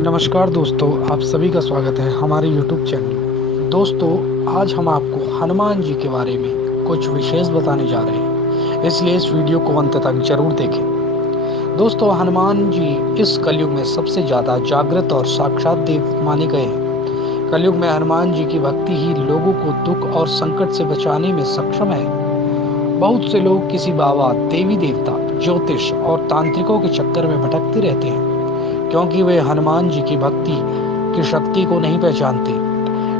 नमस्कार दोस्तों, आप सभी का स्वागत है हमारे YouTube चैनल में। दोस्तों, आज हम आपको हनुमान जी के बारे में कुछ विशेष बताने जा रहे हैं, इसलिए इस वीडियो को अंत तक जरूर देखें। दोस्तों, हनुमान जी इस कलयुग में सबसे ज़्यादा जागृत और साक्षात देव माने गए हैं। कलयुग में हनुमान जी की भक्ति ही लोगों को दुख और संकट से बचाने में सक्षम है। बहुत से लोग किसी बाबा, देवी देवता, ज्योतिष और तांत्रिकों के चक्कर में भटकते रहते हैं, क्योंकि वे हनुमान जी की भक्ति की शक्ति को नहीं पहचानते।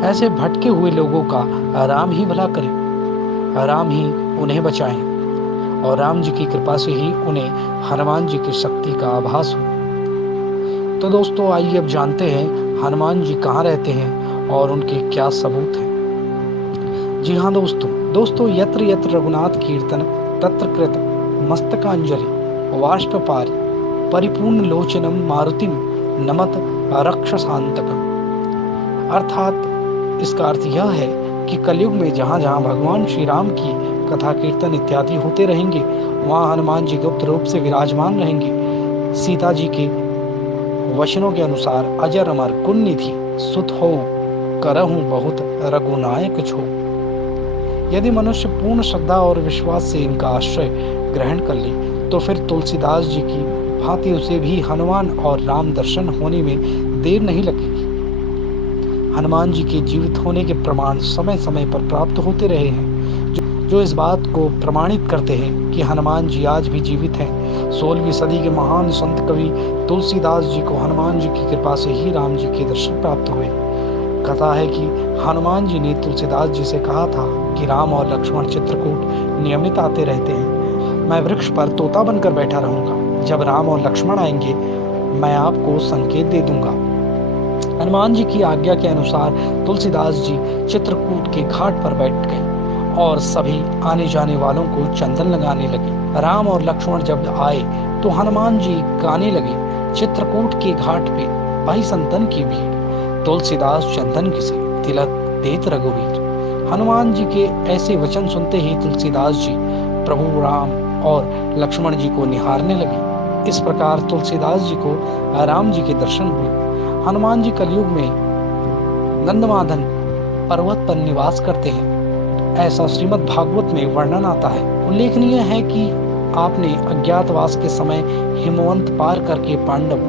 ऐसे भटके हुए लोगों का राम ही भला करे, राम ही उन्हें बचाएं और राम जी की कृपा से ही उन्हें हनुमान जी की शक्ति का आभास हो। तो दोस्तों, आइए अब जानते हैं हनुमान जी कहाँ रहते हैं और उनके क्या सबूत हैं। जी हाँ दोस्तों, यत्र यत्र रघुनाथ कीर्तन तत्र कृत मस्तकांजलि वाष्पपारि परिपूर्ण लोचनम मारुतिम नमत रक्षसांतकम। अर्थात इसका अर्थ यह है कि कलयुग में जहाँ जहाँ भगवान श्री राम की कथा कीर्तन इत्यादि होते रहेंगे, वहाँ हनुमान जी गुप्त रूप से विराजमान रहेंगे। सीता जी के वचनों के अनुसार अजर अमर गुण निधि सुत हो करहूं बहुत रघुनायक छो। यदि मनुष्य पूर्ण श्रद्धा और विश्वास से इनका आश्रय ग्रहण कर ले, तो फिर तुलसीदास जी की भांति उसे भी हनुमान और राम दर्शन होने में देर नहीं लगेगी। हनुमान जी के जीवित होने के प्रमाण समय समय पर प्राप्त होते रहे हैं, जो इस बात को प्रमाणित करते हैं कि हनुमान जी आज भी जीवित हैं। 16वीं सदी के महान संत कवि तुलसीदास जी को हनुमान जी की कृपा से ही राम जी के दर्शन प्राप्त हुए। कथा है कि हनुमान जी ने तुलसीदास जी से कहा था कि राम और लक्ष्मण चित्रकूट नियमित आते रहते हैं। मैं वृक्ष पर तोता बनकर बैठा रहूंगा। जब राम और लक्ष्मण आएंगे, मैं आपको संकेत दे दूंगा। हनुमान जी की आज्ञा के अनुसार तुलसीदास जी चित्रकूट के घाट पर बैठ गए और सभी आने जाने वालों को चंदन लगाने लगे। राम और लक्ष्मण जब आए तो हनुमान जी गाने लगे, चित्रकूट के घाट पे भाई संतन की भीड़, तुलसीदास चंदन घिसे तिलक देत रघुवीर। हनुमान जी के ऐसे वचन सुनते ही तुलसीदास जी प्रभु राम और लक्ष्मण जी को निहारने लगे। इस प्रकार तुलसीदास जी को राम जी के दर्शन हुए। हनुमान जी कलयुग में गंधमादन पर्वत पर निवास करते हैं, ऐसा श्रीमद् भागवत में वर्णन आता है। उल्लेखनीय है कि आपने अज्ञातवास के समय हिमवंत पार करके पांडव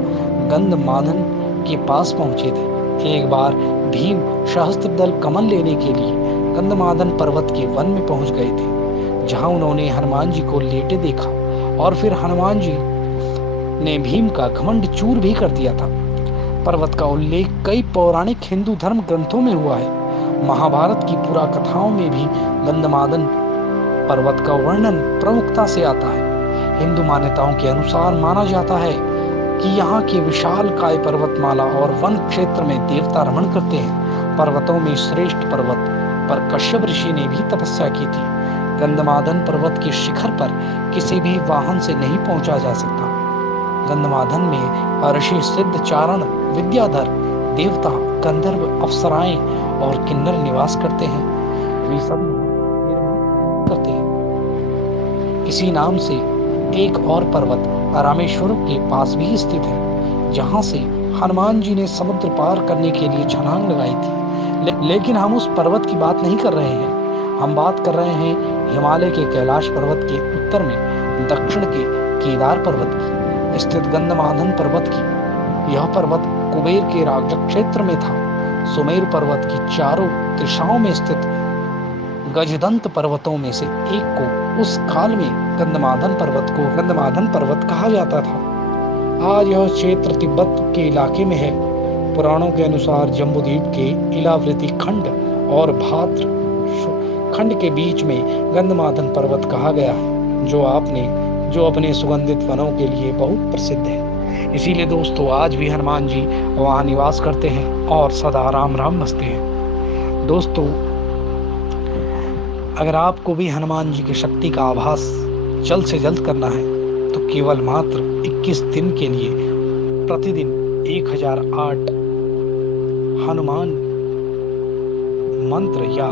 गंधमादन के पास पहुंचे थे। एक बार भीम सहस्त्रदल कमल लेने के लिए गंधमादन पर्वत के वन में पहुंच गए थे, जहां उन्होंने हनुमान जी को लेटे देखा और फिर हनुमान जी ने भीम का घमंड चूर भी कर दिया था। पर्वत का उल्लेख कई पौराणिक हिंदू धर्म ग्रंथों में हुआ है। महाभारत की पुरा कथाओं में भी गंधमादन पर्वत का वर्णन प्रमुखता से आता है। हिंदू मान्यताओं के अनुसार माना जाता है कि यहाँ के विशाल काय पर्वतमाला और वन क्षेत्र में देवता रमण करते हैं। पर्वतों में श्रेष्ठ पर्वत पर कश्यप ऋषि ने भी तपस्या की थी। गंधमादन पर्वत के शिखर पर किसी भी वाहन से नहीं पहुंचा जा सकता। गंधमादन में ऋषि सिद्ध चारण, विद्याधर, देवता, गंधर्व, अप्सराएं और किन्नर निवास करते हैं। वे सब निर्मित करते हैं। इसी नाम से एक और पर्वत रामेश्वर के पास भी स्थित है, जहां से हनुमान जी ने समुद्र पार करने के लिए छलांग लगाई थी। लेकिन हम उस पर्वत की बात नहीं कर रहे हैं। हम बात कर रहे हैं हिमालय के कैलाश पर्वत के उत्तर में दक्षिण के केदार पर्वत की स्थित गंधमादन पर्वत की। यह पर्वत कुबेर के राजक क्षेत्र में था। सुमेरु पर्वत की चारों दिशाओं में स्थित गजदंत पर्वतों में से एक को उस काल में गंधमादन पर्वत कहा जाता था। आज यह क्षेत्र तिब्बत के इलाके में है। पुराणों के अनुसार जम्बूद्वीप के इलावृति खंड और भाद्र खंड के बीच में गंधमादन पर्वत कहा गया है, जो अपने सुगंधित वनों के लिए बहुत प्रसिद्ध है। इसीलिए दोस्तों, आज भी हनुमान जी वहां निवास करते हैं और सदा राम राम बसते हैं। दोस्तों, अगर आपको भी हनुमान जी की शक्ति का आभास जल्द से जल्द करना है, तो केवल मात्र 21 दिन के लिए प्रतिदिन 1008 हनुमान मंत्र या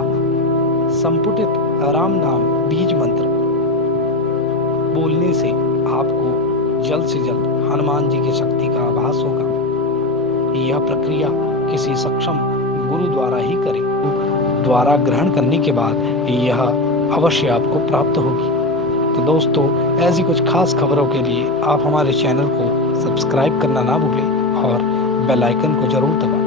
संपुटित राम नाम बीज मंत्र बोलने से आपको जल्द से जल्द हनुमान जी की शक्ति का आभास होगा। यह प्रक्रिया किसी सक्षम गुरु द्वारा ही करें। द्वारा ग्रहण करने के बाद यह अवश्य आपको प्राप्त होगी। तो दोस्तों, ऐसी कुछ खास खबरों के लिए आप हमारे चैनल को सब्सक्राइब करना ना भूलें और बेल आइकन को जरूर दबाएं।